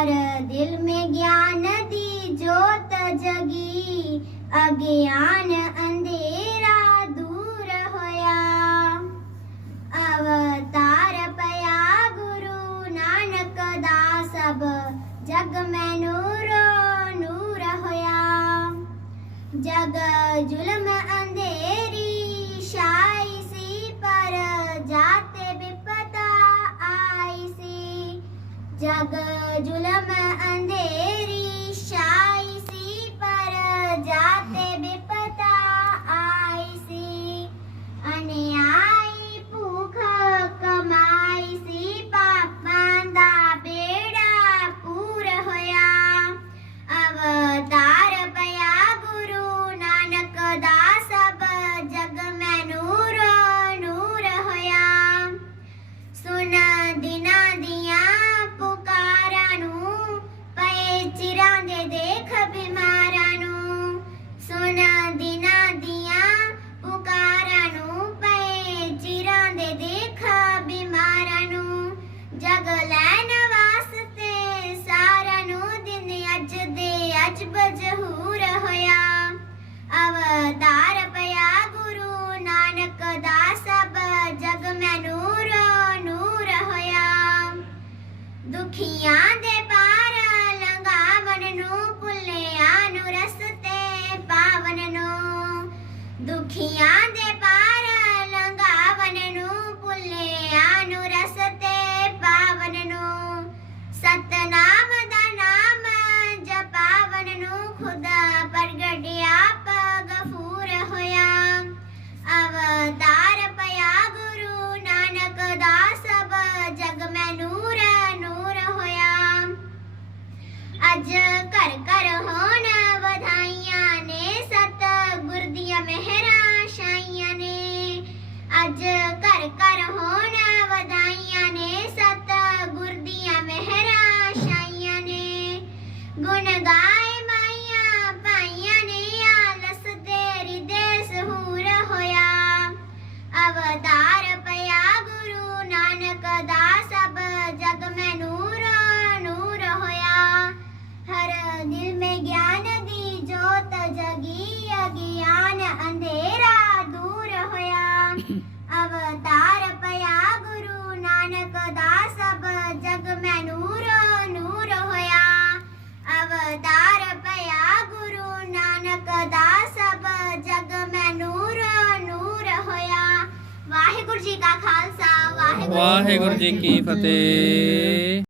हर दिल में ज्ञान दी जोत जगी अज्ञान अंधेरा दूर होया अवतार पया गुरु नानक दा सब जग में नूरो नूर होया जग जुल्म agar julama andai ਅਜਬ ਜਹੂਰ ਹੋਇਆ। ਅਵਤਾਰ ਪਿਆ ਗੁਰੂ ਨਾਨਕ ਦਾ ਸਭ ਜਗ ਮੈਂ ਨੂਰ ਨੂਰ ਹੋਇਆ। ਦੁਖੀਆਂ ਦੇ ਪਾਰ ਲੰਘਾਵਨ ਨੂੰ ਭੁੱਲਿਆ ਨੂੰ ਰਸਤੇ ਦਾ ਸਭ ਜਗ ਮੈਂ ਨੂਰ ਨੂਰ ਹੋਇਆ। ਅਵਤਾਰ ਪਿਆ ਗੁਰੂ ਨਾਨਕ ਦਾ ਸਭ ਜਗ ਮੈਂ ਨੂਰ ਨੂਰ ਹੋਇਆ। ਵਾਹਿਗੁਰੂ ਜੀ ਕਾ ਖਾਲਸਾ ਵਾਹਿਗੁਰੂ ਜੀ ਕੀ ਫਤਿਹ।